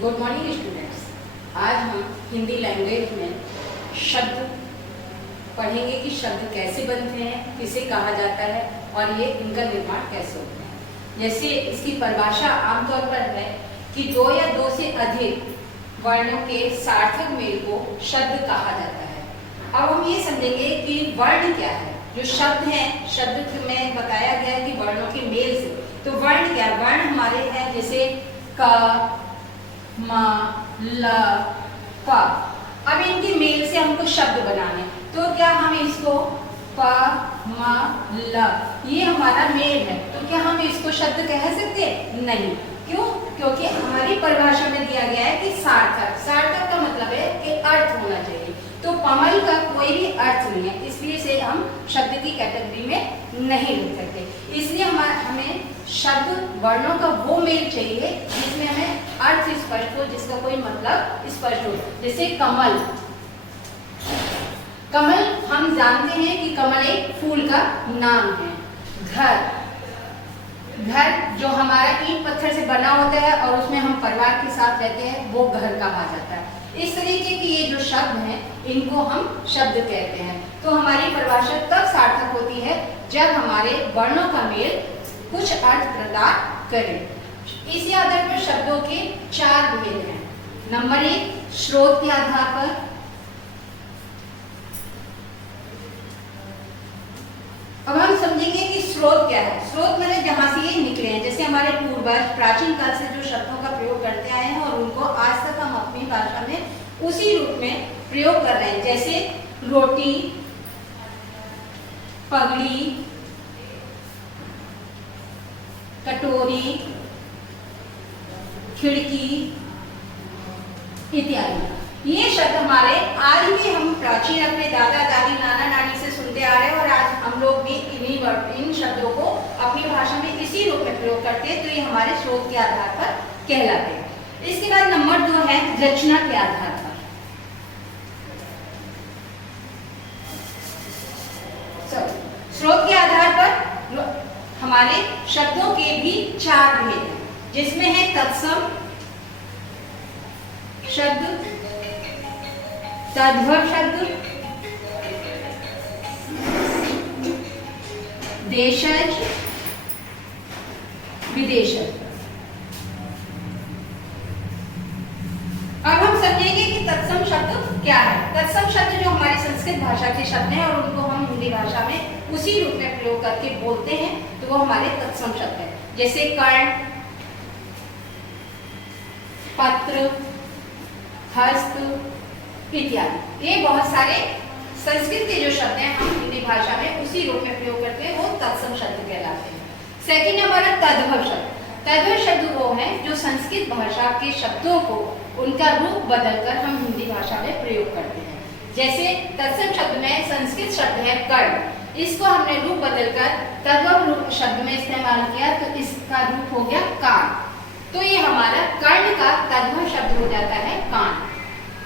Good morning students. आज हम Hindi language में शब्द पढ़ेंगे कि शब्द कैसे बनते हैं, किसे कहा जाता है और ये इनका निर्माण कैसे होता है। जैसे इसकी परिभाषा आमतौर पर है कि दो या दो से अधिक वर्णों के सार्थक मेल को शब्द कहा जाता है। अब हम ये समझेंगे कि वर्ण क्या है। जो शब्द हैं, शब्द में बताया गया है कि वर्णों के मेल से, तो वर्ण क्या है? वर्ण हमारे हैं जैसे क, म, ल, प। अब इनके मेल से हमको शब्द बनाने, तो क्या हम इसको प, म, ल, ये हमारा मेल है, तो क्या हम इसको शब्द कह सकते हैं? नहीं। क्यों? क्योंकि हमारी परिभाषा में दिया गया है कि सार्थक। सार्थक का मतलब है कि अर्थ होना चाहिए, तो पमल का कोई भी अर्थ नहीं है, इसलिए से हम शब्द की कैटेगरी में नहीं लिख सकते। इसलिए हमें शब्द वर्णों का वो मेल चाहिए जिसमें हमें अर्थ स्पष्ट हो, जिसका कोई मतलब स्पष्ट हो। जैसे कमल। कमल हम जानते हैं कि कमल एक फूल का नाम है। घर। घर जो हमारा ईंट पत्थर से बना होता है और उसमें हम परिवार के साथ रहते हैं, वो घर कहा जाता है। इस तरीके के ये जो शब्द हैं, इनको हम शब्द कहते हैं। तो हमारी परिभाषा तब सार्थक होती है जब हमारे वर्णों का मेल कुछ अर्थ प्रदान करे। इसी आधार पर शब्दों के चार भेद हैं। नंबर 1, स्रोत के आधार पर। अब हम समझेंगे कि स्रोत क्या है। स्रोत मैंने जहां से ये निकले हैं, जैसे हमारे पूर्वज प्राचीन काल से जो शब्दों का प्रयोग करते आए हैं और उनको आज तक हम अपनी भाषा में उसी रूप में प्रयोग कर रहे हैं। जैसे रोटी, पगड़ी, कटोरी, खिड़की इत्यादि। ये शब्द हमारे आज भी हम प्राचीन अपने दादा दादी नाना नानी से सुनते आ रहे हैं और आज हम लोग भी इन शब्दों को अपनी भाषा में इसी रूप में प्रयोग करते हैं, तो ये हमारे स्रोत के आधार पर कहलाते हैं। इसके बाद नंबर 2 है रचना के आधार पर। स्रोत के आधार पर हमारे शब्दों के भी चार भेद हैं, जिसमें है तत्सम शब्द, तद्भव शब्द, देशज, विदेशज। अब हम समझेंगे कि तत्सम शब्द क्या है। तत्सम शब्द जो हमारी संस्कृत भाषा के शब्द हैं और उनको हम हिंदी भाषा में उसी रूप में प्रयोग करके बोलते हैं, तो वो हमारे तत्सम शब्द है। जैसे कर्ण, पत्र, हस्त इत्यादि। ये बहुत सारे संस्कृत के जो शब्द हैं हम हिंदी भाषा में उसी रूप में प्रयोग करते हैं, वो तत्सम शब्द कहलाते हैं। सेकंड नंबर है तद्भव शब्द। तद्भव शब्द वो है जो संस्कृत भाषा के शब्दों को उनका रूप बदलकर हम हिंदी भाषा में प्रयोग करते हैं। जैसे तत्सम शब्द में संस्कृत शब्द है कर्ण, इसको हमने रूप बदलकर तद्भव शब्द में इस्तेमाल किया, तो इसका रूप हो गया कान। तो ये हमारा कर्ण का तद्भव शब्द हो जाता है कान।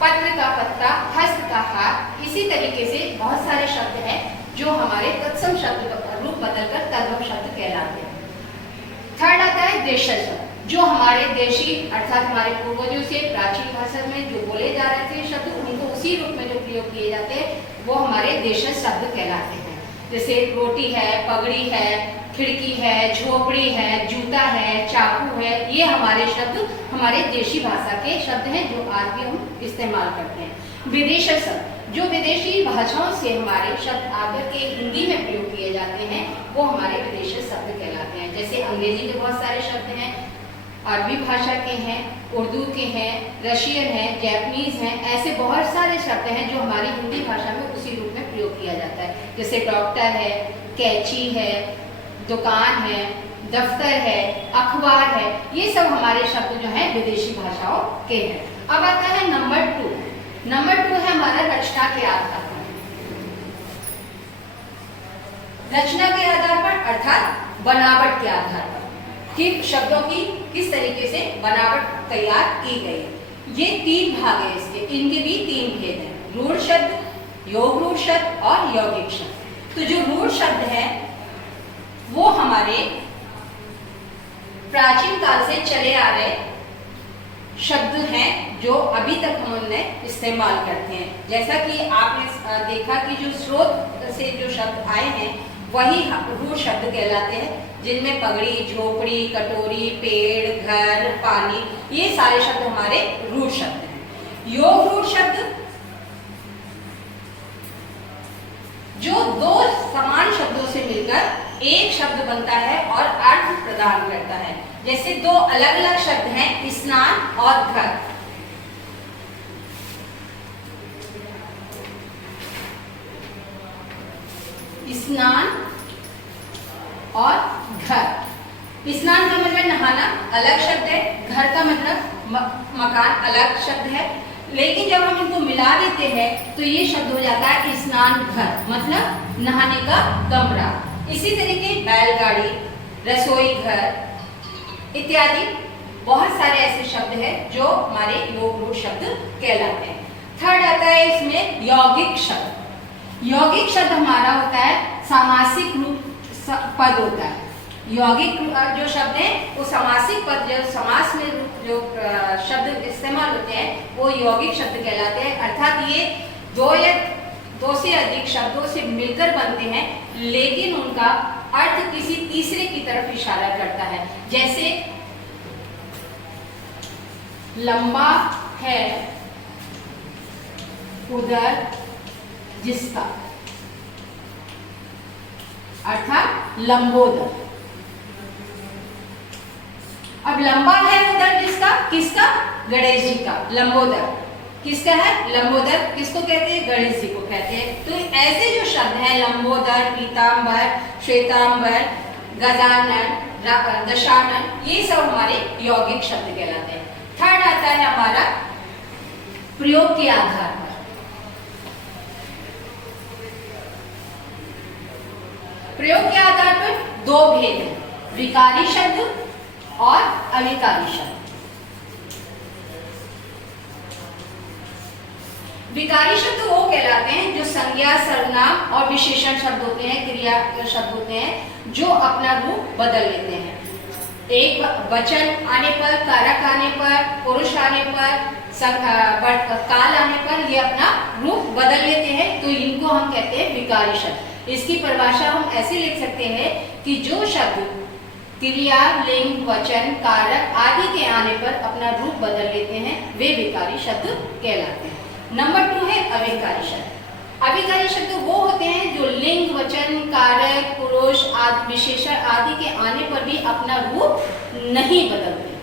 पत्र का पत्ता, हस्त का हाथ। इसी तरीके से बहुत सारे शब्द हैं जो हमारे तत्सम शब्द रूप बदलकर तद्भव शब्द कहलाते हैं। थर्ड आता है देशज शब्द, जो हमारे देशी अर्थात हमारे पूर्वजों से प्राचीन भाषा में जो बोले जा रहे थे शब्द, उनको उसी रूप में जो प्रयोग किए जाते हैं, वो हमारे देशज शब्द कहलाते हैं। जैसे रोटी है, पगड़ी है, खिड़की है, झोपड़ी है, जूता है, चाकू है। ये हमारे शब्द हमारे देशी भाषा के शब्द हैं जो आज भी हम इस्तेमाल करते हैं। विदेशी शब्द, जो विदेशी भाषाओं से हमारे शब्द आकर के हिंदी में प्रयोग किए जाते हैं, वो हमारे विदेशी शब्द कहलाते हैं। जैसे अंग्रेजी के बहुत सारे शब्द हैं, अरबी भाषा के हैं, उर्दू के हैं, रशियन है, जैपनीज हैं। ऐसे बहुत सारे शब्द हैं जो हमारी हिंदी भाषा में उसी रूप में प्रयोग किया जाता है। जैसे डॉक्टर है, कैंची है, दुकान है, दफ्तर है, अखबार है। ये सब हमारे शब्द जो हैं विदेशी भाषाओं के हैं। अब आता है नंबर 2। नंबर 2 है हमारा रचना के आधार पर। रचना के आधार पर अर्थात बनावट के आधार पर कि शब्दों की किस तरीके से बनावट तैयार की गई। ये 3 भाग है इसके, इनके भी 3 भेद हैं। रूढ़ शब्द, योग रूढ़ शब्द और यौगिक शब्द। तो जो रूढ़ शब्द है वो हमारे प्राचीन काल से चले आ रहे शब्द हैं जो अभी तक हम उन्हें इस्तेमाल करते हैं। जैसा कि आपने देखा कि जो स्रोत से जो शब्द आए हैं वही रूढ़ शब्द कहलाते हैं, जिनमें पगड़ी, झोपड़ी, कटोरी, पेड़, घर, पानी, ये सारे शब्द हमारे रूढ़ शब्द हैं। योग रूढ़ शब्द जो दो समान शब्दों से मिलकर एक शब्द बनता है और अर्थ प्रदान करता है। जैसे दो अलग अलग शब्द हैं स्नान और घर। स्नान और घर। स्नान का मतलब नहाना अलग शब्द है, घर का मतलब मकान अलग शब्द है, लेकिन जब हम इनको मिला देते हैं तो ये शब्द हो जाता है स्नान घर, मतलब नहाने का कमरा। इसी तरीके बैलगाड़ी, रसोई घर इत्यादि बहुत सारे ऐसे शब्द हैं जो हमारे योग रूढ़ शब्द कहलाते हैं। थर्ड आता है इसमें यौगिक शब्द। यौगिक शब्द हमारा होता है सामासिक रूप पद होता है। यौगिक जो शब्द हैं वो सामासिक पद, जो समास में जो शब्द इस्तेमाल होते हैं वो यौगिक शब्द कहलाते हैं। अर्थात ये दो या दो से अधिक शब्दों से मिलकर बनते हैं, लेकिन उनका अर्थ किसी तीसरे की तरफ इशारा करता है। जैसे लंबा है उधर जिसका, अर्थात लंबोदर। अब लंबा है उधर जिसका, किसका? गणेश जी का। लंबोदर किसका है? लंबोदर किसको कहते हैं? गणेश जी को कहते हैं। तो ऐसे जो शब्द हैं लंबोदर, पीतांबर, श्वेतांबर, गजानन, दशानन, ये सब हमारे यौगिक शब्द कहलाते हैं। थर्ड आता है हमारा प्रयोग के आधार पर। प्रयोग के आधार पर दो भेद हैं, विकारी शब्द और अविकारी शब्द। विकारी शब्द वो कहलाते हैं जो संज्ञा, सर्वनाम और विशेषण शब्द होते हैं, क्रिया शब्द होते हैं, जो अपना रूप बदल लेते हैं। एक वचन आने पर, कारक आने पर, पुरुष आने पर, काल आने पर ये अपना रूप बदल लेते हैं, तो इनको हम कहते हैं विकारी शब्द। इसकी परिभाषा हम ऐसे लिख सकते हैं कि जो शब्द क्रिया, लिंग, वचन, कारक आदि के आने पर अपना रूप बदल लेते हैं वे विकारी शब्द कहलाते हैं। नंबर 2 है अविकारी शब्द। अविकारी शब्द वो होते हैं जो लिंग, वचन, कारक, पुरुष आदि, विशेषण आदि के आने पर भी अपना रूप नहीं बदलते।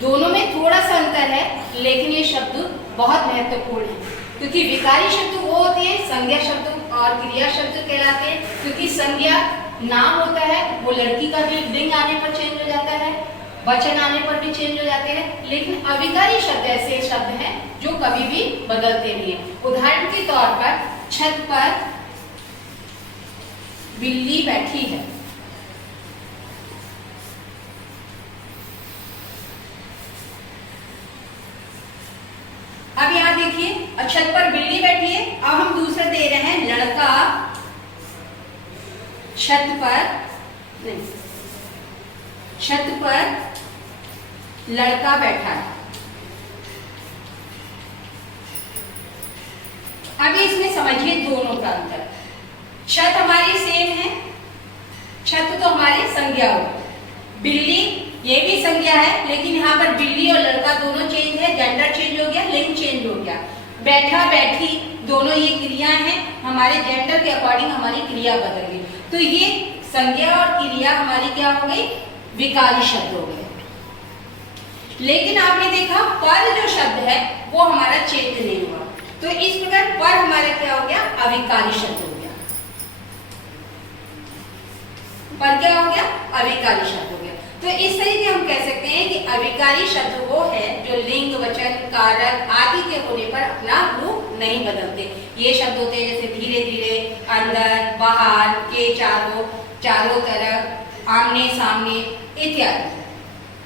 दोनों में थोड़ा सा अंतर है, लेकिन ये शब्द बहुत महत्वपूर्ण है, क्योंकि विकारी शब्द वो होते हैं संज्ञा शब्द और क्रिया शब्द कहलाते हैं। क्योंकि संज्ञा नाम होता है, वो लड़की का भी लिंग आने पर चेंज हो जाता है, वचन आने पर भी चेंज हो जाते हैं। लेकिन अविकारी शब्द ऐसे शब्द हैं जो कभी भी बदलते नहीं है। उदाहरण के तौर पर छत पर बिल्ली बैठी है। अब यहां देखिए, छत पर बिल्ली बैठी है। अब हम दूसरा दे रहे हैं लड़का छत पर, नहीं, छत पर लड़का बैठा है। अभी इसमें समझिए दोनों का अंतर। छत हमारी सेम है, छत तो हमारी संज्ञा हो। बिल्ली ये भी संज्ञा है, लेकिन यहाँ पर बिल्ली और लड़का दोनों चेंज है, जेंडर चेंज हो गया, लिंग चेंज हो गया। बैठा, बैठी दोनों ये क्रियाएं हैं, हमारे जेंडर के अकॉर्डिंग हमारी क्रिया बदल गई। तो ये संज्ञा और क्रिया हमारी क्या हो गई? विकारी शब्द हो गए। लेकिन आपने देखा पर जो शब्द है वो हमारा चेंज नहीं हुआ, तो इस प्रकार पर हमारा क्या हो गया? अविकारी शब्द हो गया। पर क्या हो गया? अविकारी शब्द हो गया। तो इस तरीके हम कह सकते हैं कि अविकारी शब्द वो है जो लिंग, वचन, कारक आदि के होने पर अपना रूप नहीं बदलते। ये शब्द होते हैं जैसे धीरे धीरे, अंदर, बाहर, के चारों, चारों तरफ, आमने सामने इत्यादि।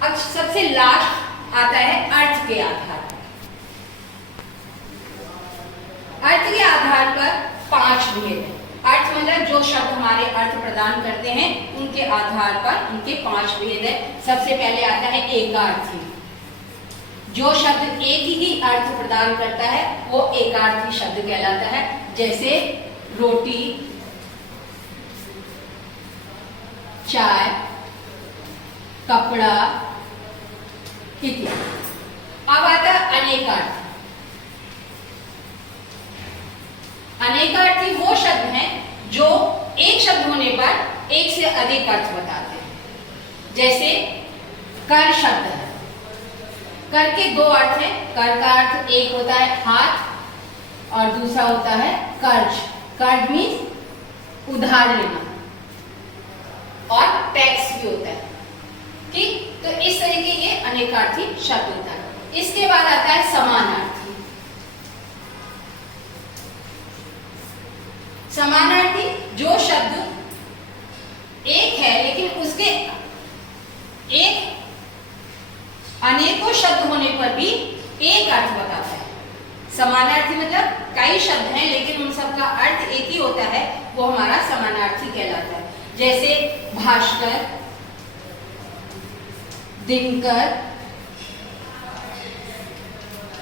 अब सबसे लास्ट आता है अर्थ के आधार पर। अर्थ के आधार पर 5 भेद हैं। अर्थ मतलब जो शब्द हमारे अर्थ प्रदान करते हैं उनके आधार पर उनके 5 भेद है। सबसे पहले आता है एकार्थी, जो शब्द एक ही अर्थ प्रदान करता है वो एकार्थी शब्द कहलाता है। जैसे रोटी, चाय, कपड़ा इत्यादि। अब आता है अनेकार्थी। अनेकार्थी वो शब्द हैं जो एक शब्द होने पर एक से अधिक अर्थ बताते हैं। जैसे कर शब्द है, कर के दो अर्थ हैं। कर का अर्थ एक होता है हाथ और दूसरा होता है कर्ज। कर्ज मीन्स उधार लेना, और टैक्स भी होता है। ठीक, तो इस तरह के ये अनेकार्थी शब्द होता है। इसके बाद आता है समानार्थी। समानार्थी जो शब्द एक है लेकिन उसके एक अनेकों शब्द होने पर भी एक अर्थ बताता है। समानार्थी मतलब कई शब्द हैं लेकिन उन सब का अर्थ एक ही होता है, वो हमारा समानार्थी कहलाता है। जैसे भास्कर, दिनकर,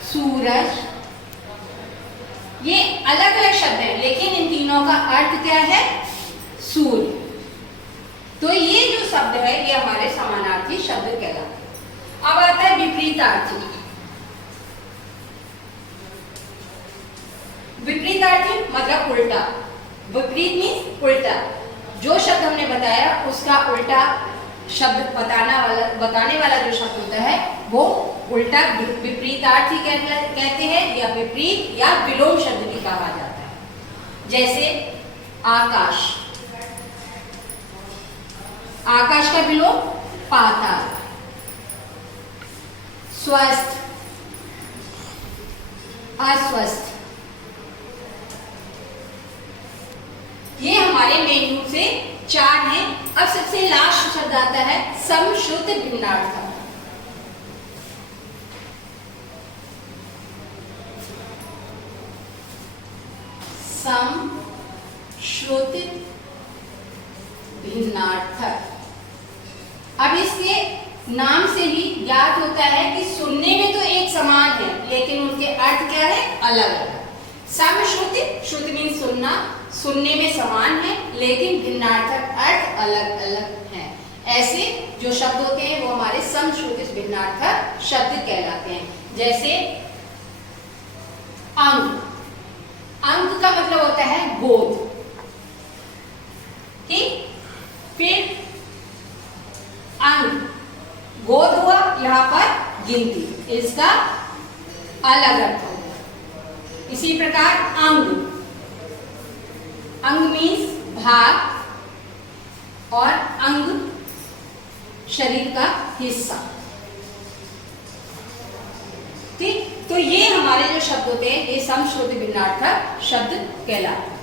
सूरज, ये अलग अलग शब्द हैं लेकिन इन तीनों का अर्थ क्या है? सूर्य। तो ये जो शब्द है ये हमारे समानार्थी शब्द कहलाते हैं। अब आता है विपरीतार्थी। विपरीतार्थी मतलब उल्टा। विपरीत मीन्स उल्टा। जो शब्द हमने बताया उसका उल्टा शब्द बताने वाला जो शब्द होता है वो उल्टा विपरीतार्थी कहते हैं, या विपरीत या विलोम शब्द भी कहा जाता है। जैसे आकाश, आकाश का विलोम पाताल। स्वस्थ, अस्वस्थ। ये हमारे मेन रूप से चार हैं। अब सबसे लास्ट शब्द आता है समश्रुत भिन्नार्थक। समश्रुत भिन्नार्थक। अब इसके नाम से ही याद होता है कि सुनने में तो एक समान है लेकिन उनके अर्थ क्या है? अलग अलग। समश्रुति, श्रुति मीन्स सुनना, सुनने में समान है लेकिन भिन्नार्थक अर्थ अलग अलग हैं। ऐसे जो शब्द होते हैं वो हमारे समश्रुति भिन्नार्थक शब्द कहलाते हैं। जैसे अंक, अंक का मतलब होता है गोद। ठीक, फिर अंक, गोद हुआ, यहाँ पर गिनती, इसका अलग अर्थ होगा। इसी प्रकार अंग, अंग मीन्स भाग और अंग शरीर का हिस्सा। ठीक, तो ये हमारे जो शब्द होते हैं ये समश्रुति भिन्नार्थक शब्द कहलाते हैं।